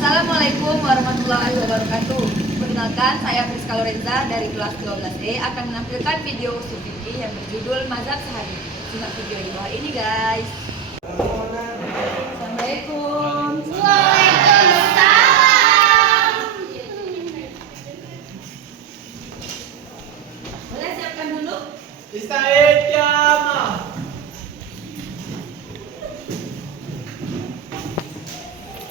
Assalamualaikum warahmatullahi wabarakatuh. Perkenalkan, saya Friska Lorenza dari kelas 12E akan menampilkan video usul fikih yang berjudul Mazhab Sahabi. Simak video di bawah ini, guys. Assalamualaikum. Waalaikumsalam. Boleh siapkan dulu? Ista'id Jamaah.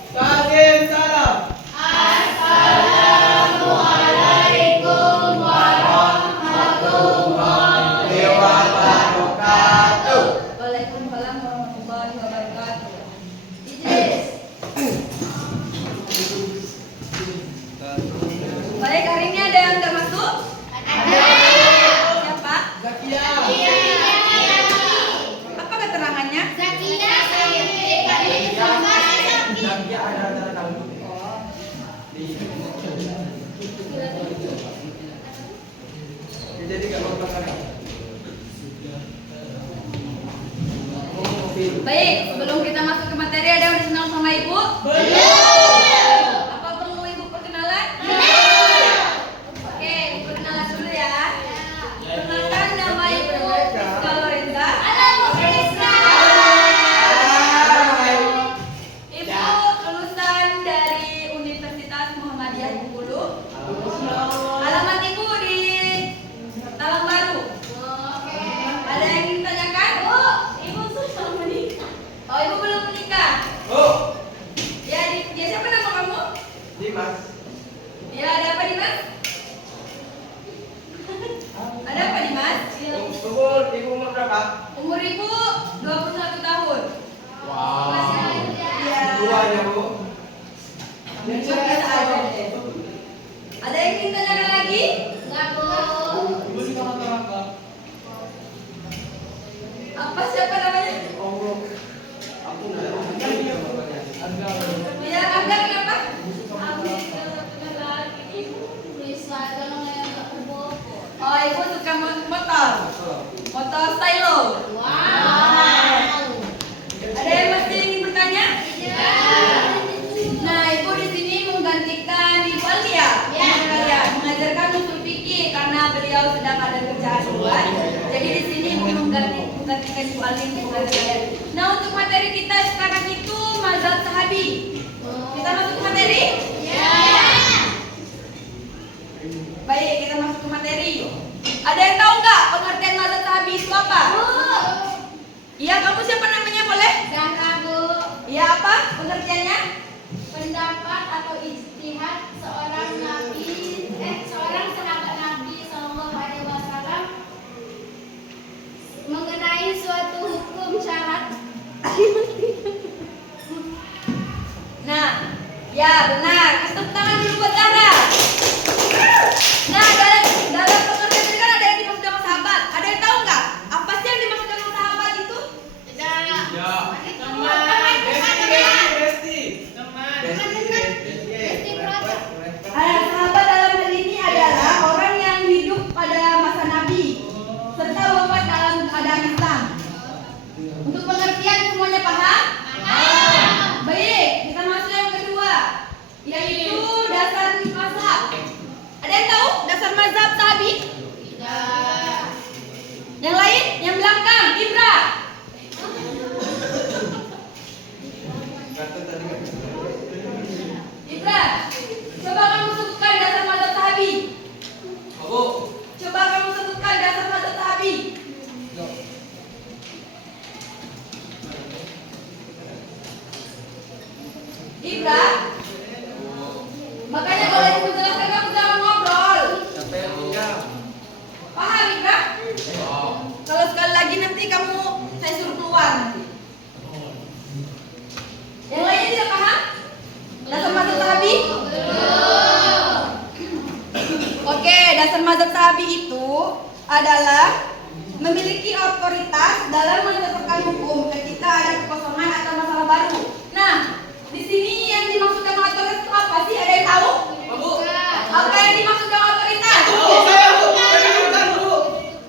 Takdim salam. Assalamualaikum warahmatullahi Wabarakatuh. Waalaikumsalam warahmatullahi wabarakatuh. Idris. Baik, hari ini ada yang udah masuk? Ada. Siapa? Zakia. Apa keterangannya? Zakia sama Zakia ada tanda tangan. Oh. Jadi kalau makan. Baik, sebelum kita masuk ke materi, ada yang udah kenal sama ibu? belum. Apa perlu ibu perkenalan? Oke, ibu perkenalan dulu ya. Perkenalkan, nama ibu Friska Lorenza. Halo Friska. Ibu lulusan dari Universitas Muhammadiyah Bengkulu. Alamat ibu di Talang Baru. Ada yang ingin tanyakan? Ibu sudah menikah. Oh, ibu belum menikah. Oh, Ya, siapa nama kamu? Dimas. Ya, ada apa Dimas? Ada apa Dimas? Umur ibu umur berapa? Umur ibu 21 tahun. Wow. Iya. Duanya bu. Ada deh. Ada yang ingin tanyakan lagi? Enggak, Bu. Ibu suka makan apa? Apa siapa namanya? Oh, aku nggak. Ya, Anda kenapa? Friska kalau nggak kebo. Oh, ibu suka motor. Motor stylo. Wow. Ada yang masih ingin bertanya? Ya. Nah, ibu di sini menggantikan Ibu Alia. Ya. Ya, mengajarkan usul fikih karena beliau sedang ada kerjaan luar. Jadi di sini ibu menggantikan Ibu Alia untuk mengajar. Nah, untuk materi kita sekarang itu mazhab sahabi. Kita masuk ke materi? Ya. Baik, kita masuk ke materi. Ada yang tahu nggak pengertian mazhab sahabi itu apa? Iya, kamu siapa namanya boleh? Zahra, Bu. Iya, apa pengertiannya? Pendapat atau ijtihad seorang sahabat Nabi Sallallahu Alaihi Wasallam mengenai suatu hukum syarat. Nah, ya benar. Kasih tepuk tangan dulu buat Zahra. Nah, dalam pengertian ini kan ada yang dimaksud dengan sahabat. Ada yang tahu nggak? Apa sih yang dimaksud dengan sahabat itu? Tidak. Ya. Sahabat dalam hal ini adalah orang yang hidup pada masa Nabi serta wafat dalam keadaan Islam. Untuk pengertian semuanya paham? Baik, kita masuk yang kedua, yaitu dasar mazhab. Ada yang tahu dasar mazhab sahabi? Tidak. Yang lain, yang belakang, Ibra. Ibra, coba kamu sebutkan dasar mazhab sahabi. Abu. Coba kamu sebutkan dasar mazhab sahabi. Ibra, makanya kalau ibu menjelaskan kamu jangan ngobrol. Siapa yang tinggal? Paham Ibra? Oh. Kalau sekali lagi nanti kamu saya suruh keluar nanti. Yang lainnya tidak paham? Dasar mazhab sahabi? Oke, dasar mazhab sahabi itu adalah memiliki otoritas dalam menetapkan hukum ketika ada kekosongan atau masalah baru. Nah, di sini yang dimaksud dengan otoritas itu apa sih? Ada yang tahu? Abu. Apa yang dimaksud dengan otoritas? Oh, saya bu. Kedudukan bu.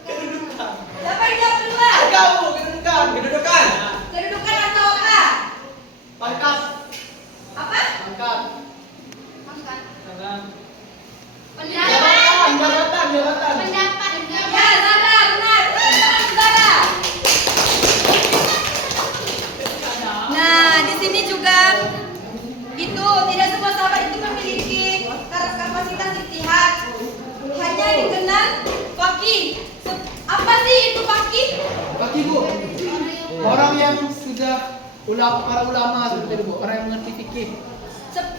Kedudukan. Siapa yang jawab duluan? Enggak bu. Kedudukan. Kedudukan. Kedudukan atau apa? Pangkat. Apa? Pangkat. Jabatan. Pendapat. Ya, Zara, benar. Tangan Zara. Nah, di sini juga itu tidak semua sahabat itu memiliki kapasitas ijtihad. Hanya dikenal faqih. Apa sih itu faqih? Bagi Bu, orang yang sudah para ulama seperti itu Bu, orang yang mengerti fikih.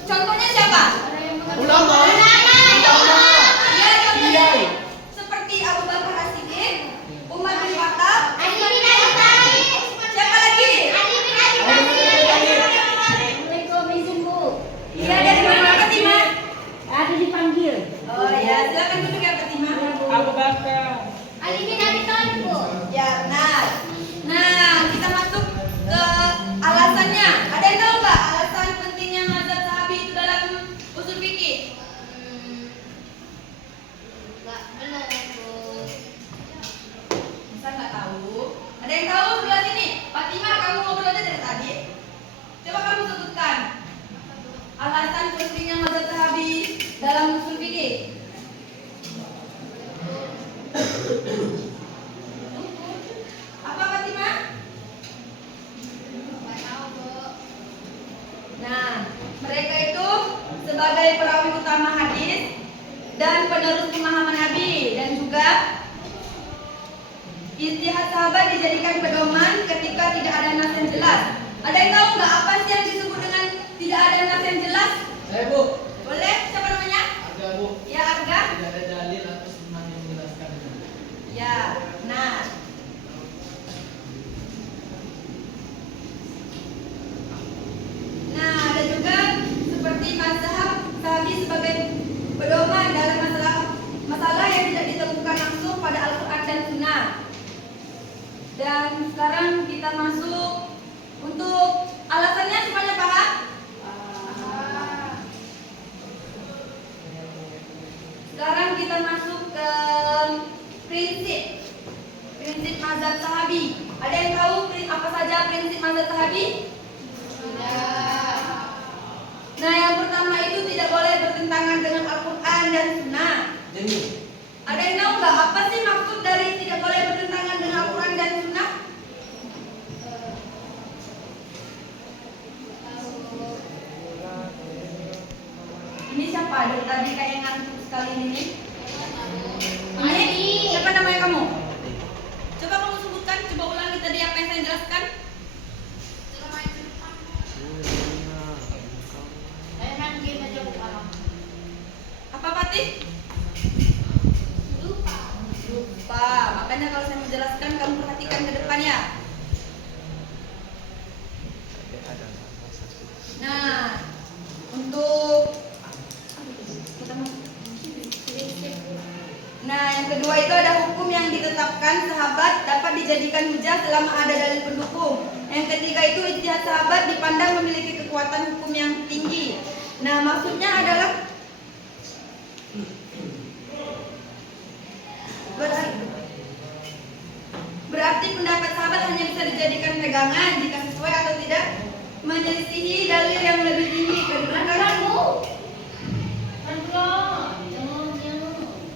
Contohnya siapa? Ulama. Ya, contohnya Kiai. seperti Abu Bakar As-Siddiq, Umar bin Khattab, Ali bin Abi Thalib. siapa lagi? Ali bin Abi Thalib. Iya, dari mana Fatimah? Ada dipanggil. Oh ya, silakan duduk ya Fatimah. Abu Bakar. Ali bin Abi Thalib, Bu. Ya, benar. Nah, kita masuk ke alasannya. Ada yang tahu nggak alasan pentingnya mazhab Sahabi itu dalam usul fikih? Enggak, belum, Bu. Bisa nggak tahu? Ada yang tahu sebelah sini? Fatimah, kamu ngobrol aja dari tadi. Coba kamu sebutkan alasan pentingnya mazhab Sahabi dalam usul fikih. Apa Fatimah? Enggak tahu, Bu. Nah, mereka itu sebagai perawi utama hadis dan penerus pemahaman Nabi, dan juga ijtihad sahabat dijadikan pedoman ketika tidak ada nas yang jelas. Ada yang tahu nggak apa sih yang disebut dengan tidak ada nas yang jelas? Saya Bu. Boleh? Siapa namanya? Ada Bu. Ya, Arga? Tidak ada dalil atau sunnah yang menjelaskan. Ya, nah. Nah, ada juga seperti mazhab Sahabi sebagai pedoman dalam masalah yang tidak ditemukan langsung pada Al-Quran dan Sunnah. Dan sekarang kita masuk untuk alasannya, semuanya paham? Sekarang kita masuk ke prinsip mazhab Sahabi. Ada yang tahu apa saja prinsip mazhab Sahabi? Nah, yang pertama itu tidak boleh bertentangan dengan Al-Quran dan Sunnah. Ada yang tahu nggak apa sih maksud dari tidak boleh bertentangan dengan Al-Quran dan Sunnah? Ini siapa? Dari tadi kayak ngantuk sekali ini. Ini siapa namanya kamu? Coba kamu sebutkan, coba ulangi tadi apa yang saya jelaskan. Apa Fatih? Lupa. Makanya kalau saya menjelaskan kamu perhatikan ke depan ya. Nah, untuk yang kedua itu ada hukum yang ditetapkan sahabat dapat dijadikan hujah selama ada dalil pendukung. Yang ketiga itu ijtihad sahabat dipandang memiliki kekuatan hukum yang tinggi. Nah, maksudnya adalah berarti pendapat sahabat hanya bisa dijadikan pegangan jika sesuai atau tidak menyelisihi dalil yang lebih tinggi. Kedengaranmu?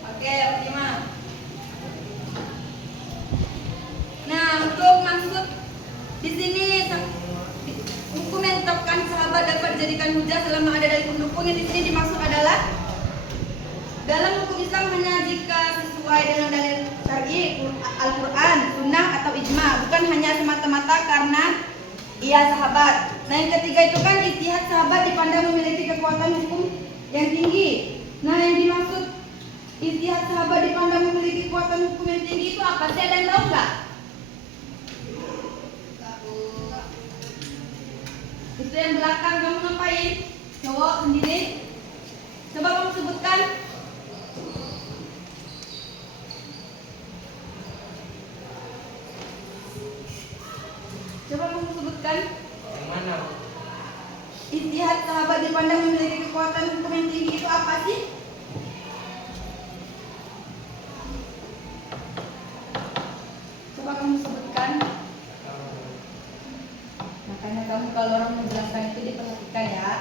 Oke, optimal. Nah, untuk maksud di sini hukum yang ditetapkan sahabat dapat dijadikan hujah selama ada dalil pendukung, yang di sini dimaksud adalah dalam hukum Islam hanya jika sesuai dengan dalil syar'i, Al-Quran, Sunnah atau ijma, bukan hanya semata-mata karena ia sahabat. Nah, yang ketiga itu kan ijtihad sahabat dipandang memiliki kekuatan hukum yang tinggi. Nah, yang dimaksud ijtihad sahabat dipandang memiliki kekuatan hukum yang tinggi itu apa sih? Ada yang tahu nggak? Itu yang belakang kamu ngapain? Cowok sendiri? Coba kamu sebutkan. Coba kamu sebutkan. Yang mana? Ijtihad sahabat dipandang memiliki kekuatan hukum yang tinggi itu apa sih? Coba kamu sebutkan. Makanya kamu kalau orang menjelaskan itu diperhatikan ya.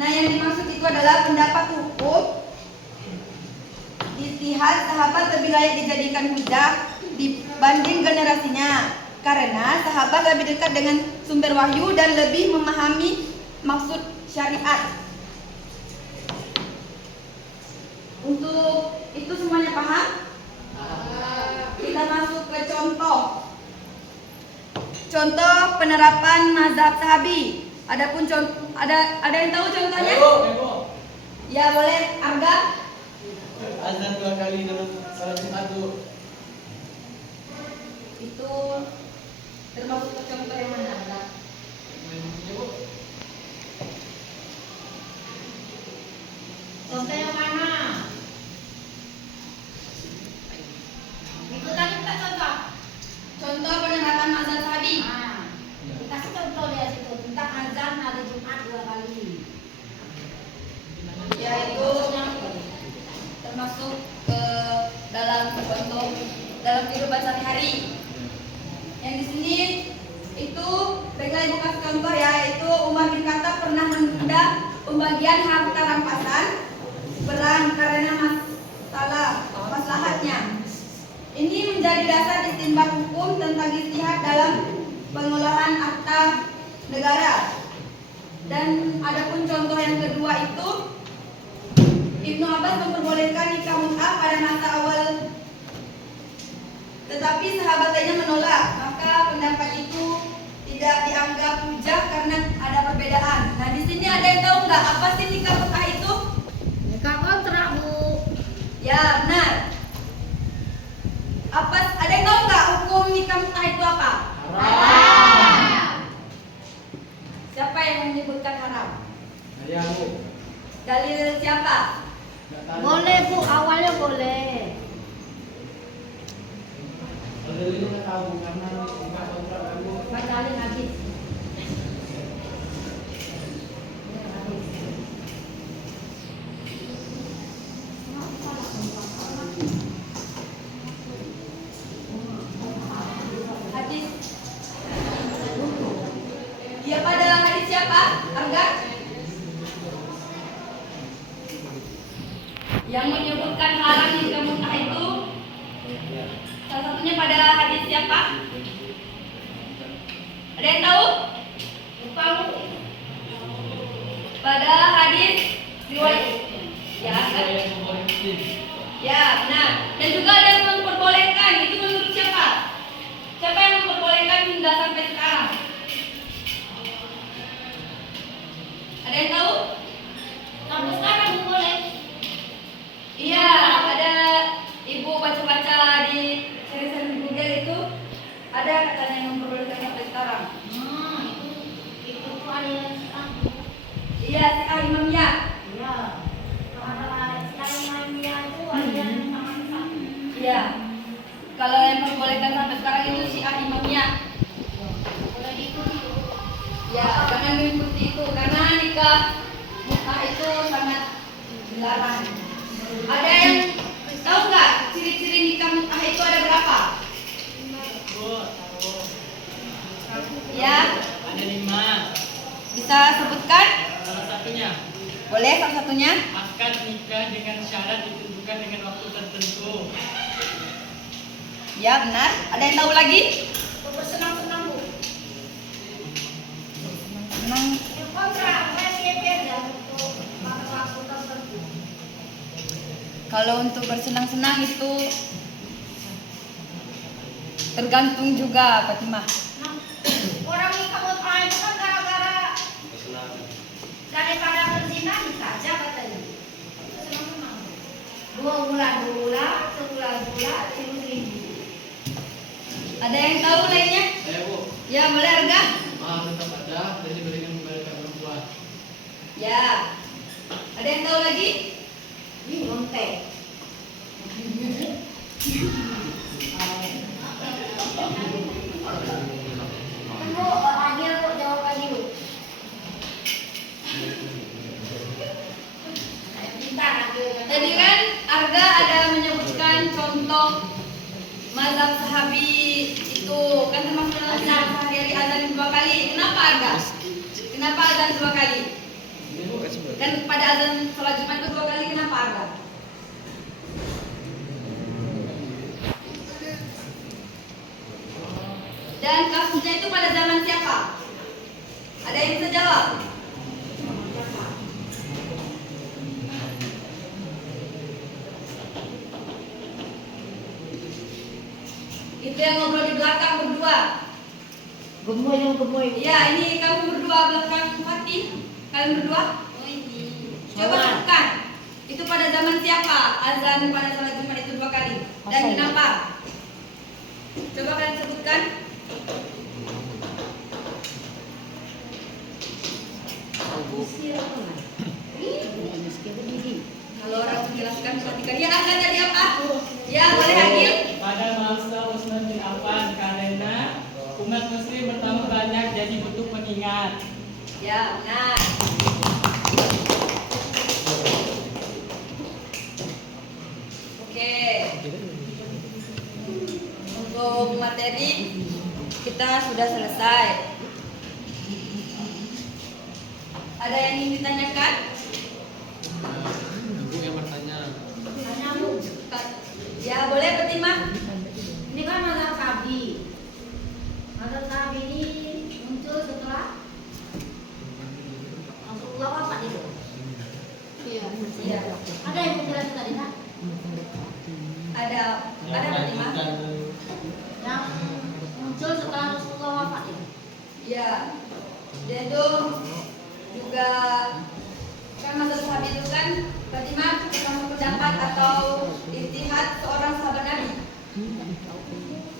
Nah, yang dimaksud itu itu adalah pendapat hukum ijtihad sahabat lebih layak dijadikan hujah dibanding generasinya karena sahabat lebih dekat dengan sumber wahyu dan lebih memahami maksud syariat. Untuk itu semuanya paham? Kita masuk ke contoh. Contoh penerapan mazhab sahabi. Adapun ada yang tahu contohnya? Ya boleh, Arga. Azan 2 kali dalam salat Jumat tuh. Itu termasuk ke contoh yang mana, Arga? Contoh yang mana? Itu tadi kita contoh. Contoh penerapan mazhab sahabi. Nah, dikasih contoh dia situ tentang azan hari Jumat 2 kali. Yaitu termasuk ke dalam contoh dalam kehidupan sehari-hari. Yang di sini itu baiklah ibu kasih contoh ya, yaitu Umar bin Khattab pernah menunda pembagian harta rampasan perang karena maslahatnya. Ini menjadi dasar istinbat hukum tentang ijtihad dalam pengelolaan harta negara. Dan adapun contoh yang kedua itu Ibnu Abbas memperbolehkan nikah mut'ah pada masa awal, tetapi sahabat lainnya menolak. Maka pendapat itu tidak dianggap hujah karena ada perbedaan. Nah, di sini ada yang tahu nggak apa sih nikah mut'ah itu? Nikah kontrak, Bu. Ya, benar. Ada yang tahu nggak hukum nikah mut'ah itu apa? Haram. Siapa yang menyebutkan haram? Ada Bu. Dalil siapa? Boleh, Bu. Awalnya boleh. Kalau ini nggak tahu karena nggak kontrak kan Bu. Batalin hadis. Hadis. Ya, pada hadis siapa? Arga? Yang menyebutkan haram nikah mut'ah itu salah satunya pada hadis siapa? Ada yang tahu? Lupa, Bu. Pada hadis riwayat ya, kan? Ya, benar. Dan juga ada yang memperbolehkan. Itu menurut siapa? Siapa yang memperbolehkan hingga sampai sekarang? Ada yang tahu? Sampai sekarang Bu, boleh. Iya, ada ibu baca-baca di seri-seri Google itu ada katanya yang memperbolehkan sampai sekarang. Itu tuh ada yang satu. Iya, si Imamiyah. Iya. Ada yang lainnya itu ada yang sama-sama. Iya. Kalau yang memperbolehkan sampai sekarang itu si Imamiyah. Boleh diikuti Bu. Ya, jangan mengikuti itu karena nikah mut'ah itu sangat dilarang. Ada yang tahu nggak ciri-ciri nikah mut'ah itu ada berapa? Ya, Ada 5. bisa sebutkan? Salah satunya, Boleh salah satunya? akad nikah dengan syarat ditentukan dengan waktu tertentu. Ya, benar. Ada yang tahu lagi? Bersenang-senang Bu. Senang. Yang kontrak, beda untuk pada waktu tertentu. Kalau untuk bersenang-senang itu tergantung juga, Fatimah. Nah, orang nikah mut'ah itu kan gara-gara daripada berzina nikah aja katanya. Senang-senang. 2 bulan, sebulan, 1.000. Ada yang tahu lainnya? Saya Bu. Ya, boleh Arga? Tetap ada dan diberikan kepada perempuan. Ya. Ada yang tahu lagi? Minum teh. Bu, Agil Bu, jawab lagi Bu. Pintar Agil. Tadi kan Arga ada menyebutkan contoh mazhab sahabi itu kan termasuk dalam sehari-hari azan 2 kali. Kenapa Arga? Kenapa azan 2 kali? Dan pada azan sholat Jumat itu 2 kali, kenapa ada? Dan kasusnya itu pada zaman siapa? Ada yang bisa jawab? Itu yang ngobrol di belakang berdua. Gemoy. Iya, ini kamu berdua belakang Fatih. Kalian berdua? Oh ini. Coba sebutkan. Itu pada zaman siapa? Azan pada sholat Jumat itu 2 kali. Dan kenapa? Coba kalian sebutkan. Kalau orang menjelaskan perhatikan. Ya, Anda tadi apa? Ya, boleh Agil. Pada masa Utsman bin Affan karena umat muslim bertambah banyak jadi butuh pengingat. Ya, benar. Oke. Untuk materi kita sudah selesai. Ada yang ingin ditanyakan? Ibu yang bertanya. Ya, boleh Fatimah. Ini kan mazhab Syafi'i. Mazhab Syafi'i ini muncul setelah Rasulullah wafat itu. Iya. Ada yang menjelaskan tadi kan? Ada Fatimah. Yang muncul setelah Rasulullah wafat itu. Iya. Dan itu juga kan mazhab Syafi'i itu kan Fatimah termasuk pendapat atau ijtihad seorang sahabat Nabi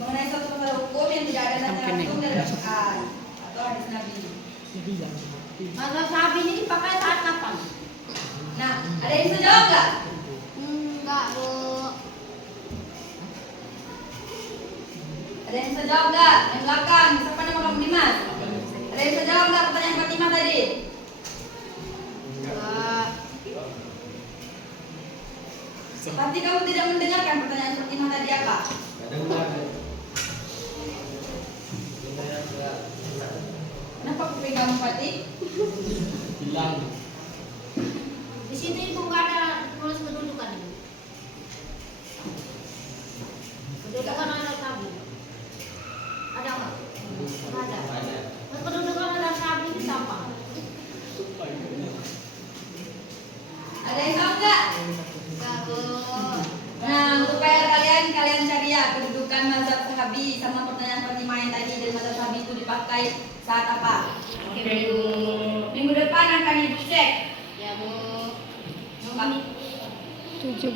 mengenai suatu masalah hukum yang tidak ada nasihat langsung dari Al-Quran atau hadis Nabi. Mazhab Syafi'i ini dipakai saat kapan? Nah, ada yang bisa jawab nggak? Enggak, Bu. Ada yang bisa jawab nggak? Yang belakang, siapa nama kamu Dimas? Ada yang bisa jawab nggak pertanyaan Fatimah tadi? Enggak. Pasti kamu tidak mendengarkan pertanyaan Fatimah tadi apa? Kenapa kuping kamu Fatih? Bilang Di situ ibu nggak ada tulis kedudukan ibu. Kedudukan mazhab Syafi'i. Ada nggak? Nggak ada. Kedudukan mazhab Syafi'i itu apa? Ada yang tahu nggak? Enggak, Bu. Nah, untuk PR kalian cari ya kedudukan mazhab Sahabi sama pertanyaan Fatimah yang tadi, dan mazhab Sahabi itu dipakai saat apa? oke Bu. Minggu depan akan ibu cek. Ya, Bu. Pak. 17.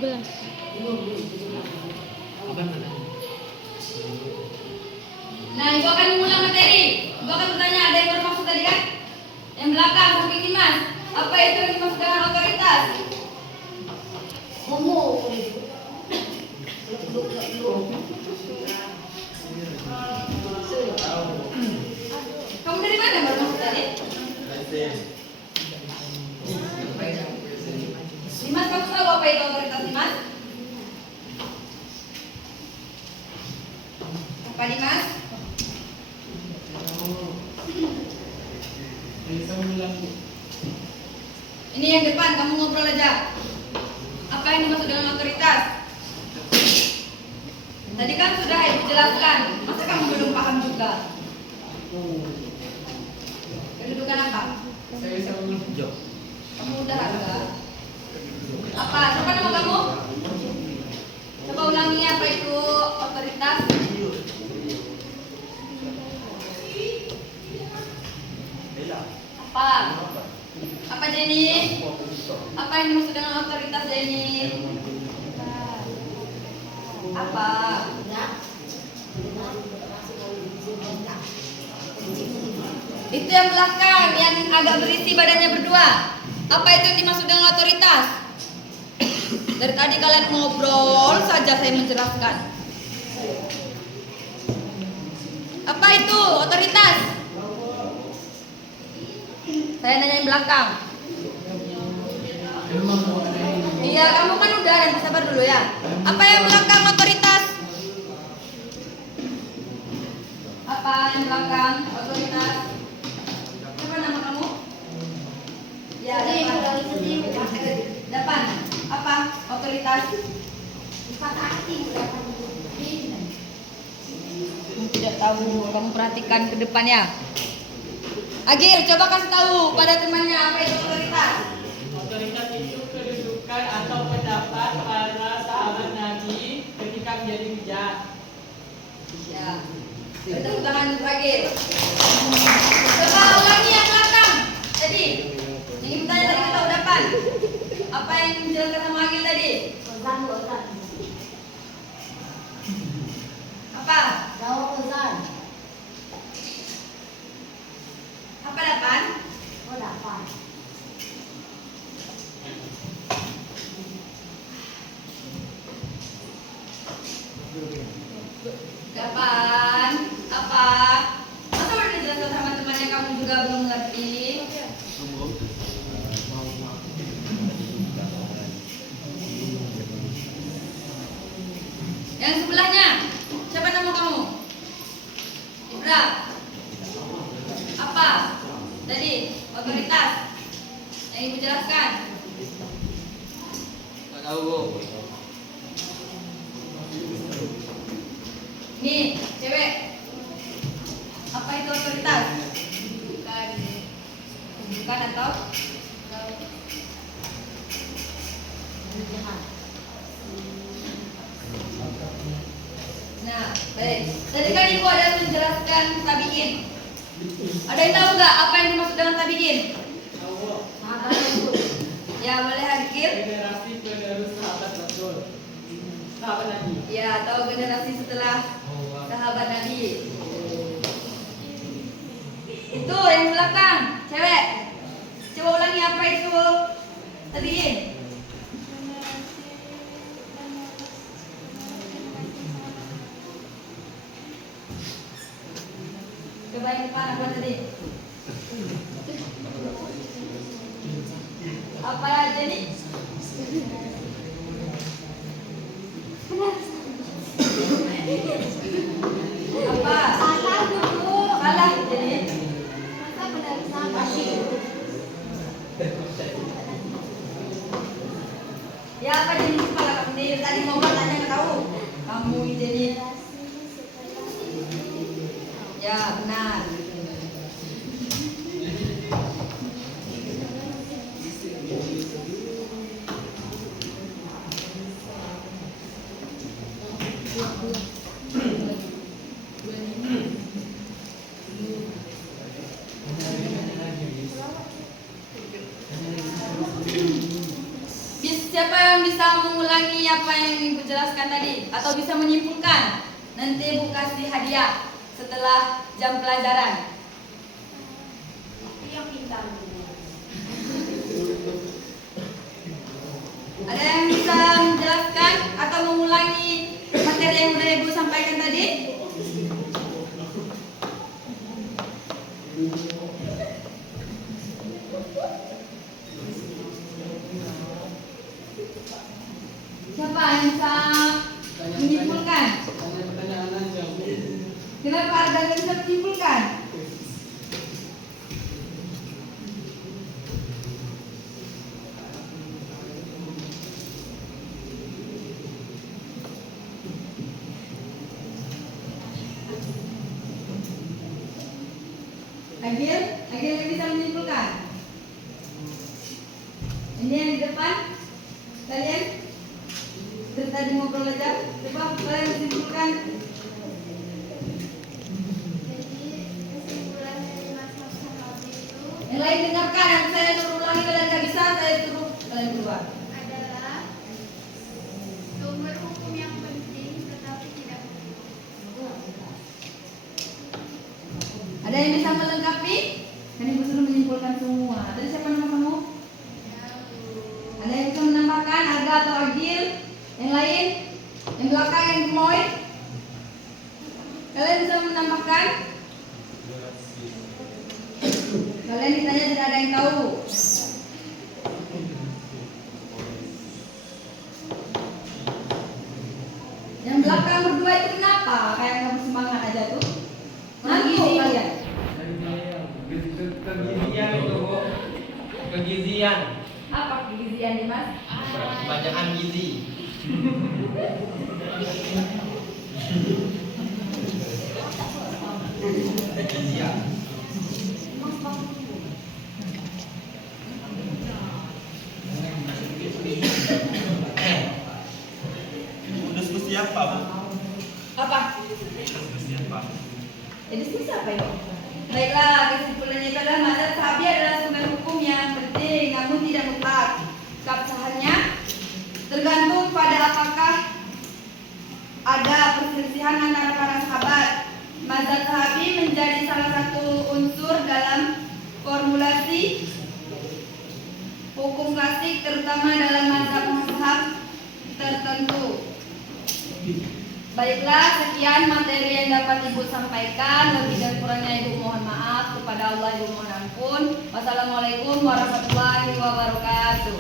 Nah, ibu akan mengulang materi. Ibu akan bertanya, ada yang bermaksud tadi kan? Yang belakang, samping Dimas. Apa itu yang dimaksud dengan otoritas? Homo. Kamu dari mana bermaksud tadi? Dimas, kamu tahu apa itu otoritas Dimas? Apa Dimas? Bisa ulang Bu. Ini yang depan, kamu ngobrol aja. Apa yang dimaksud dengan otoritas? Tadi kan sudah ibu jelaskan, masa kamu belum paham juga? Kedudukan apa? Saya bisa ulang Bu. Kamu udah agak. Apa? Siapa nama kamu? Coba ulangi apa itu otoritas? Apa? Apa Jenny? Apa yang dimaksud dengan otoritas Jenny? Apa? Itu yang belakang, yang agak berisi badannya berdua. Apa itu yang dimaksud dengan otoritas? Dari tadi kalian ngobrol saja saya menjelaskan. Apa itu otoritas? Saya nanya yang belakang. Iya, kamu kan udah, dan sabar dulu ya. Apa yang belakang otoritas? Apa yang belakang otoritas? Siapa nama kamu? Ya, Jadi depan. Depan. Apa? Otoritas. Tidak tahu, kamu perhatikan ke depannya. Agil, coba kasih tahu pada temannya apa itu otoritas. Otoritas itu kedudukan atau pendapat para sahabat Nabi ketika menjadi hujah. Ya. Tepuk tangan untuk Agil. Coba ulangi yang belakang. Jadi, ini bertanya tadi kita udah depan. Apa yang dijelaskan sama Agil tadi? Apa? Apa depan? Depan. Apa? Masa udah dijelaskan sama temannya kamu juga belum ngerti? Yang sebelahnya, siapa nama kamu? Ibra. Apa? Tadi, otoritas. Yang ibu jelaskan. Nggak tahu, Bu. Nih, cewek. Apa itu otoritas? Bukan atau? Nah, baik. Tadi kan ibu ada menjelaskan tabiin. Ada yang tahu nggak apa yang dimaksud dengan tabiin? Ya, boleh hadir. Generasi penerus sahabat Rasul. Sahabat Nabi. Ya, atau generasi setelah sahabat Nabi. Itu yang belakang, cewek. Coba ulangi apa itu tabiin. Coba yang depan apa tadi? Apa aja nih? Apa? Salah jadi. Ya apa jenis kepala kamu nih? Tadi mau tanya nggak tahu. Kamu jadi. Ya benar. Siapa yang bisa mengulangi apa yang ibu jelaskan tadi atau bisa menyimpulkan? Nanti ibu kasih hadiah setelah jam pelajaran. Ada yang bisa menjelaskan atau mengulangi materi yang sudah ibu sampaikan tadi? Siapa yang bisa menyimpulkan? Kenapa ada yang bisa menyimpulkan? Agil yang bisa menyimpulkan. Ini yang di depan, kalian dari tadi ngobrol aja, coba kalian menyimpulkan. Yang lain dengarkan, yang saya suruh ulangi kalian nggak bisa, saya suruh kalian keluar. Adalah sumber hukum yang penting tetapi tidak Ada yang bisa melengkapi? Kan ibu suruh menyimpulkan semua. Tadi siapa nama kamu? Ada yang bisa menambahkan Arga atau Agil? Yang lain? Yang belakang yang gemoy? Kalian bisa menambahkan? Kalian ditanya tidak ada yang tahu. Yang belakang berdua itu kenapa? Kayak kamu semangat aja tuh. Ngantuk kalian. Kegizian itu, Bu. Kegizian. Apa gizian Dimas? Kebanyakan gizi. Gizi ya. Diskusi apa, Bu? Apa? Diskusi apa? Diskusi apa ya? Baiklah, kesimpulannya itu adalah mazhab Syafi'i adalah sumber hukum yang penting namun tidak mutlak. Keabsahannya tergantung pada apakah ada perselisihan antara para sahabat. Mazhab Syafi'i menjadi salah satu unsur dalam formulasi hukum klasik terutama dalam mazhab tertentu. Baiklah, sekian materi yang dapat Ibu sampaikan. Lebih dan kurangnya Ibu mohon maaf. Kepada Allah Ibu mohon ampun. Wassalamualaikum warahmatullahi wabarakatuh.